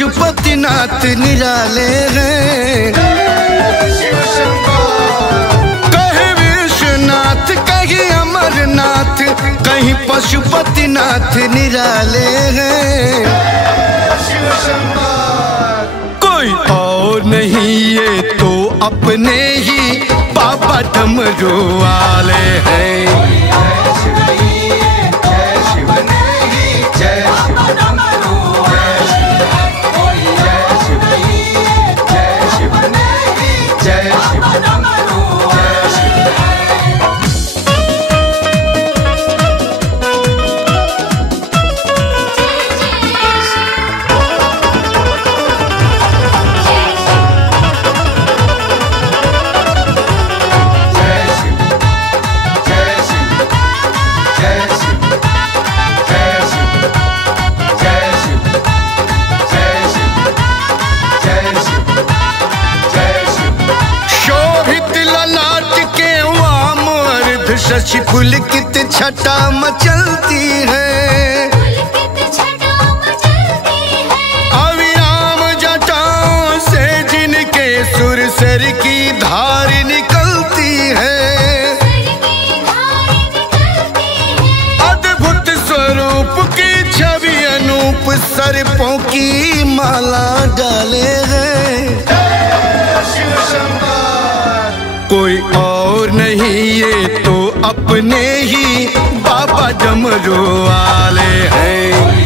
पशुपतिनाथ निराले हैं। कहीं विश्वनाथ कहीं अमरनाथ कहीं पशुपतिनाथ निराले हैं। कोई और नहीं ये तो अपने ही बाबा डमरू वाले हैं। शशि पुलकित छटा मचलती है। अविराम जटाओं से जिनके सुरसर की धार निकलती है। अद्भुत स्वरूप की छवि अनूप सर्पों की माला डाले हैं। कोई और नहीं ये तो अपने ही बाबा डमरू वाले हैं।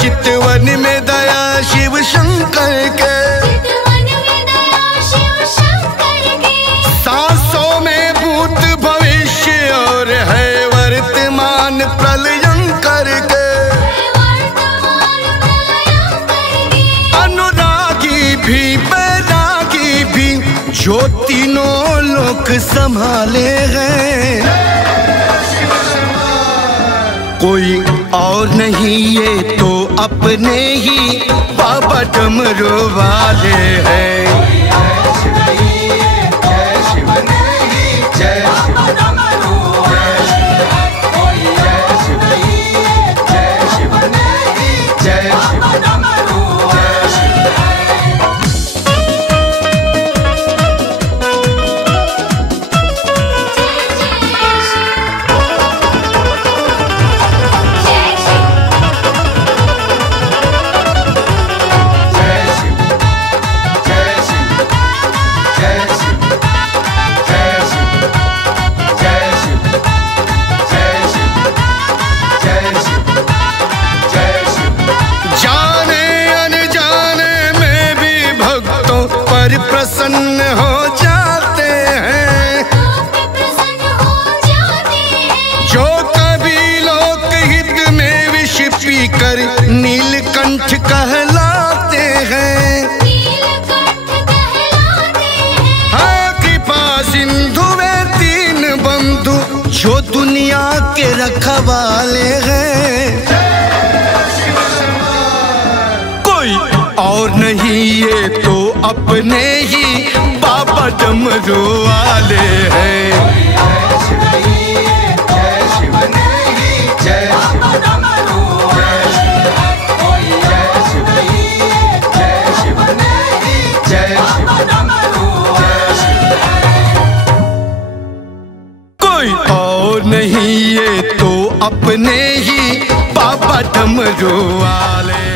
चितवन में दया शिव शंकर के, सांसों में भूत भविष्य और है वर्तमान प्रलयंकर के। अनुरागी भी बैरागी भी जो तीनों लोक संभाले हैं। कोई और नहीं ये तो अपने ही बाबा डमरू वाले हैं। प्रसन्न हो जाते हैं जो कभी लोक हित में विष पीकर नीलकंठ कहलाते हैं। हाँ कृपा सिंधु वे तीन बंधु जो दुनिया के रखवाले हैं। कोई और नहीं ये तो अपने ही बाबा डमरू वाले हैं। कोई और नहीं ये तो अपने ही बाबा डमरू वाले।